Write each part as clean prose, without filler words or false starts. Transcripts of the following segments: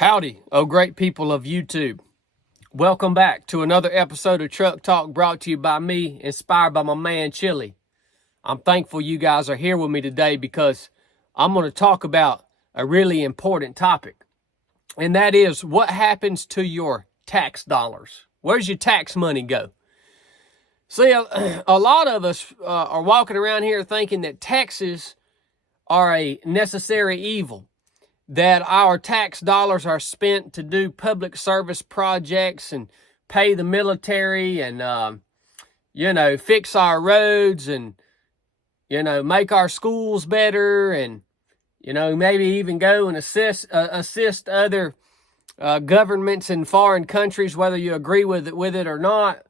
Howdy, oh great people of YouTube. Welcome back to another episode of Truck Talk brought to you by me, inspired by my man Chili. I'm thankful you guys are here with me today because I'm going to talk about a really important topic. And that is what happens to your tax dollars. Where's your tax money go? See, a lot of us are walking around here thinking that taxes are a necessary evil, that our tax dollars are spent to do public service projects and pay the military and, fix our roads and, make our schools better and, maybe even go and assist other governments in foreign countries, whether you agree with it or not.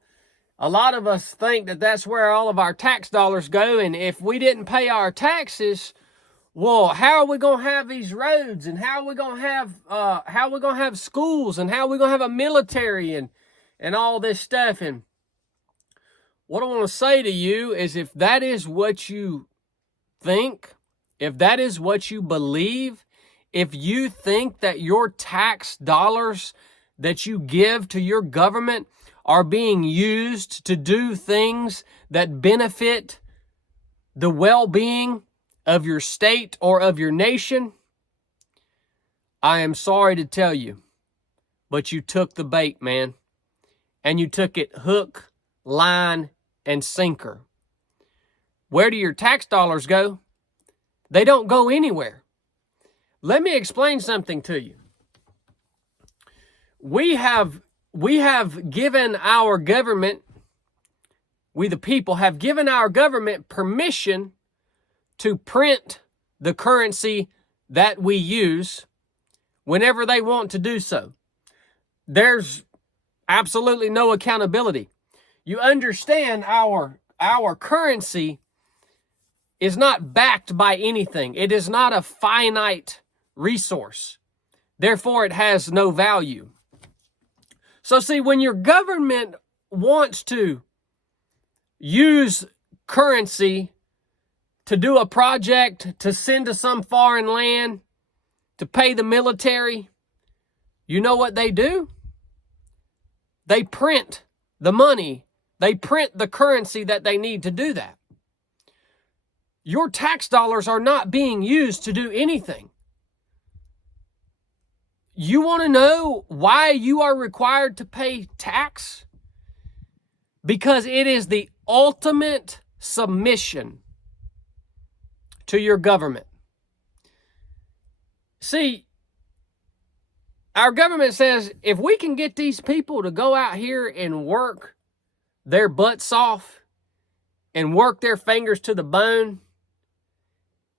A lot of us think that that's where all of our tax dollars go, and if we didn't pay our taxes, well, how are we gonna have these roads, and how are we gonna have schools, and how are we gonna have a military and all this stuff? And what I want to say to you is, if that is what you think, if that is what you believe, if you think that your tax dollars that you give to your government are being used to do things that benefit the well-being of your state or of your nation, I am sorry to tell you, but you took the bait, man. And you took it hook, line, and sinker. Where do your tax dollars go? They don't go anywhere. Let me explain something to you. We have given our government, we the people have given our government permission to print the currency that we use whenever they want to do so. There's absolutely no accountability. You understand our currency is not backed by anything. It is not a finite resource. Therefore, it has no value. So see, when your government wants to use currency to do a project, to send to some foreign land, to pay the military, you know what they do? They print the money. They print the currency that they need to do that. Your tax dollars are not being used to do anything. You want to know why you are required to pay tax? Because it is the ultimate submission to your government. See, our government says, if we can get these people to go out here and work their butts off and work their fingers to the bone,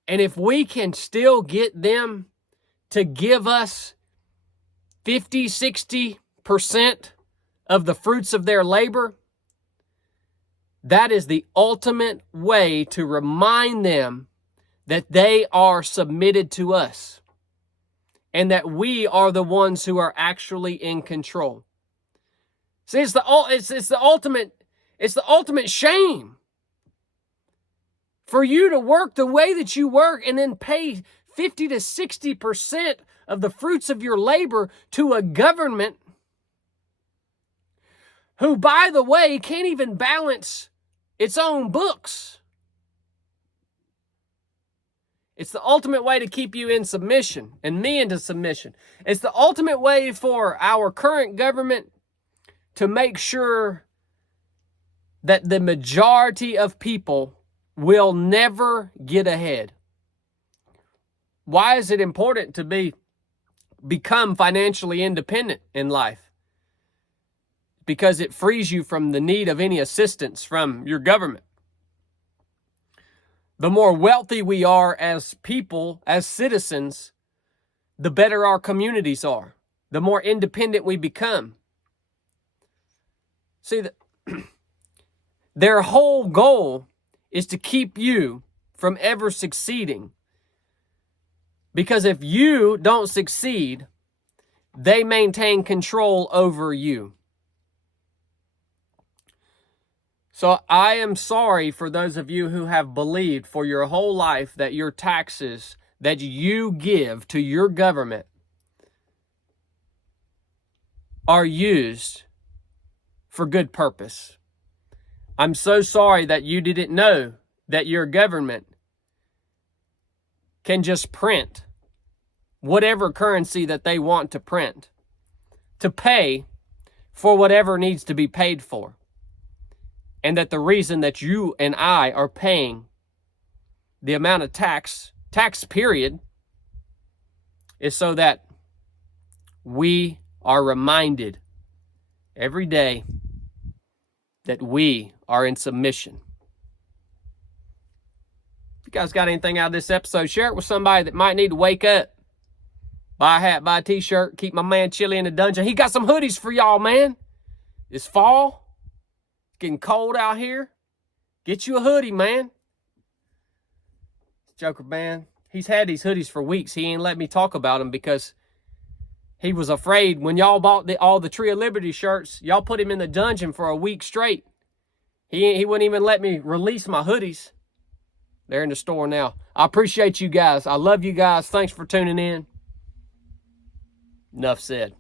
and if we can still get them to give us 50, 60% of the fruits of their labor, that is the ultimate way to remind them that they are submitted to us and that we are the ones who are actually in control. See, it's the ultimate shame for you to work the way that you work and then pay 50 to 60% of the fruits of your labor to a government who, by the way, can't even balance its own books. It's the ultimate way to keep you in submission and me into submission. It's the ultimate way for our current government to make sure that the majority of people will never get ahead. Why is it important to become financially independent in life? Because it frees you from the need of any assistance from your government. The more wealthy we are as people, as citizens, the better our communities are. The more independent we become. See, their whole goal is to keep you from ever succeeding. Because if you don't succeed, they maintain control over you. So I am sorry for those of you who have believed for your whole life that your taxes that you give to your government are used for good purpose. I'm so sorry that you didn't know that your government can just print whatever currency that they want to print to pay for whatever needs to be paid for. And that the reason that you and I are paying the amount of tax period, is so that we are reminded every day that we are in submission. If you guys got anything out of this episode, share it with somebody that might need to wake up. Buy a hat, buy a t-shirt, keep my man Chili in the dungeon. He got some hoodies for y'all, man. It's fall. It's getting cold out here. Get you a hoodie, man. Joker, man, he's had these hoodies for weeks. He ain't let me talk about them because he was afraid when y'all bought all the Tree of Liberty shirts, y'all put him in the dungeon for a week straight. He wouldn't even let me release my hoodies. They're in the store now. I appreciate you guys. I love you guys. Thanks for tuning in. Enough said.